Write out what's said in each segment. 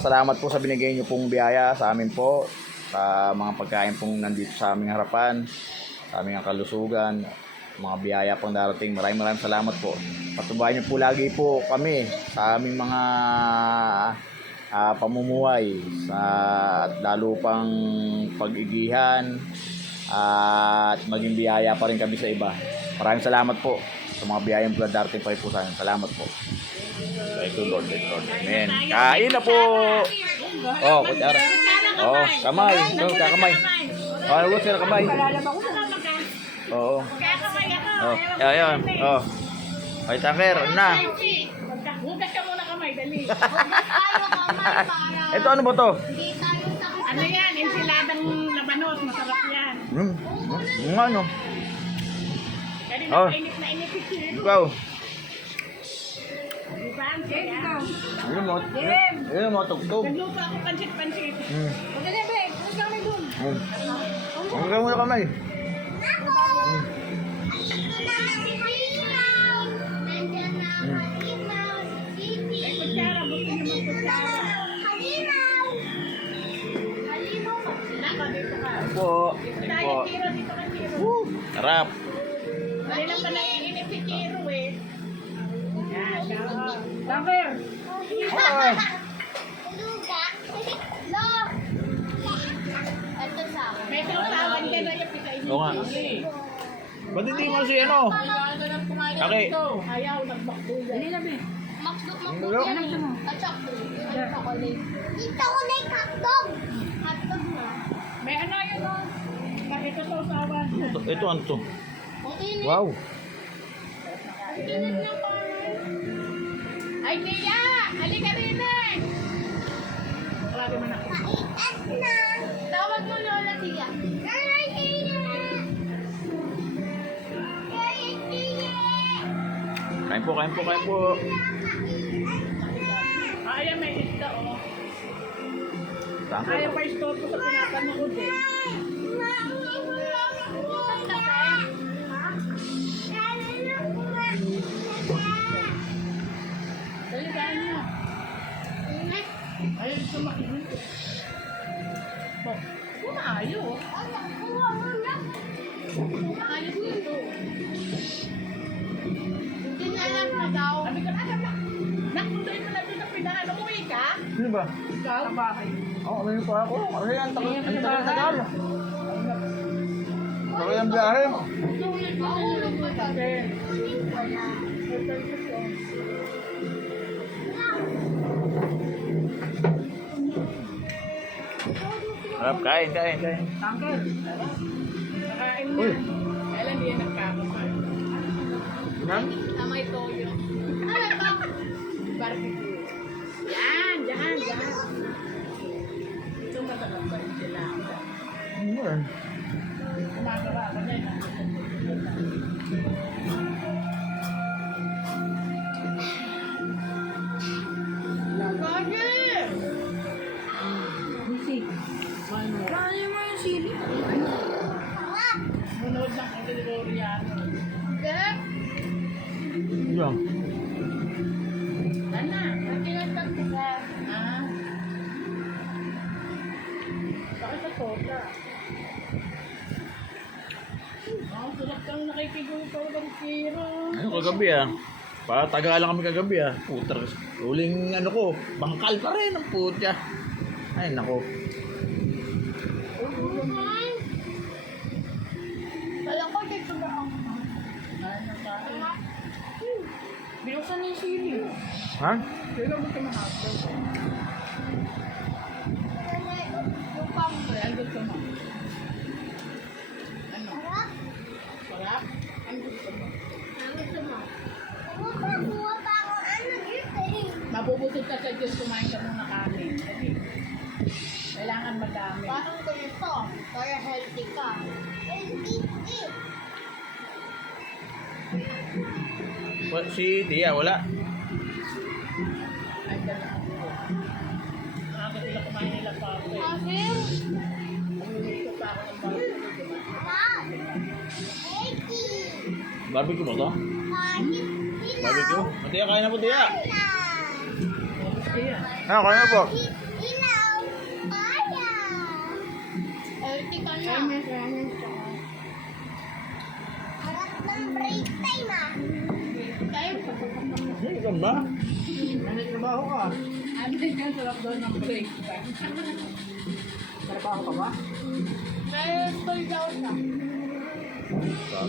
Salamat po sa binigay niyo pong biyaya sa amin po, sa mga pagkain pong nandito sa aming harapan, sa aming kalusugan, mga biyaya pong darating. Maraming salamat po. Patubayan niyo po lagi po kami sa aming mga pamumuhay at lalo pang pag-igihan at maging biyaya pa rin kami sa iba. Maraming salamat po sa mga biyayang darating pa rin po sa amin. Salamat po. Thank you Lord. Amen. Kain na po. Oh, kutsara. Oh, kamay. Kakamay. Oh, huwag sila kamay. Oo. Oh, ayan. Oh. Ay, taker, na. Hugas ka muna kamay, dali. Ito ano ba to? Ano yan? Ensiladang labanos. Masarap yan. Ano? Kanina Oh. init na init. Ikaw. Diba? Ang saya. Ayun mo, tugtog. Nagluto ako pansit-pansit. Huwag ka na, babe. Huwag ka may dun. Huwag ka muna kamay. May kutsara. Gusto niyo mag kutsara. Nako, dito ka. Po. Tayo, tiro. Dito ka, tiro. Harap. Dali lang pa naiinit si Tiro eh. Yan, ako. Lover! Ay. May sausawan ka na yung pisa Oo nga. Ba't hindi mo si ano? Okay. Ayaw, nagbakbugan. Dali lang eh. Hello? May ano yun o? Ito sausawan. Ito ano to? Wow. Ay, Tia! Halika rin eh! Wala naman ako. Tawag mo Lola Tia. Kain po. Ayan, may isda o. Saan po? Ayaw pa istop ko sa pinapanood eh. Dalitaan niyo. Ayaw gusto makinig. Kumayo. Ayos dito. Hindi na alam na daw. Sabi ko, nakundoy mo na doon sa pinaan. Umuwi ka? Sino ba? Ikaw? Sa bahay. Ano yung pa ako? Ano yan? Tagal. Tagal yung biyahe. Sulit mo na yung sabi. Harap, kain. Tangkal. Nakain mo. Uy. Kailan di yan nagkakapan? Yan? Tamay toyo. Barbecue. Yan, dyan. Ito masarap ba rin sila? Ano yan? Kumagawa ka na yun. Kaya mo yung sili. Munod ng Koreano. Yan. Sana, nakinagtag ka. Ah. Bakit sa soda? Sarap kang nakikigupaw ng tiro. Ano kagabi ah? Taga lang kami kagabi ah. Puta, huling ano ko, bangkal pa rin ang putya. Ay nako. Kala ko dito na ako. Binuksan niya yung sili. Ha? Kailan mo ito mahapon? Yung pambre. Ang gusto mo? Ano? Sarap? Ang gusto mo? Ang gusto mo? Kuha pa ako. Ano dito eh? Mabubusog ka sa Diyos, kumain ka muna kanin. Kasi kailangan madami. Parang ganito. Kaya healthy ka. Eat. Si Tia, wala. Ay, dala ako. Nakaka sila kumain nila pa ako eh. Afir? Mamimito pa ako ng barbecue, di ba? Healthy. Barbecue mo to? Kahit Barbecue? Matiya, kain na po, tiya. Ayan. Kain na po. Ilaw. Kaya. Tika na. Harap ng break time ah. Tayo. Ikaw ba? Ano trabaho ka? Ano din yan sa lockdown ng break? Trabaho ka ba? May school daw na.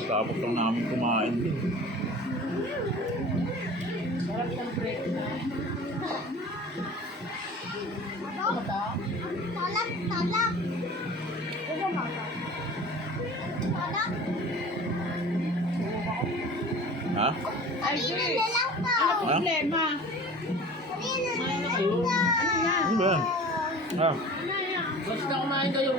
Tapos lang namin kumain din. Sarap ng break na. Ano ba? Talak, talak. Ano ba? Talak. Ha? Ay, Kanina Jay. na lang to. Ano problema? Kanina na lang Ano to. yan? Ano ba yan? Ah. Ano yan? Basta kumain kayo.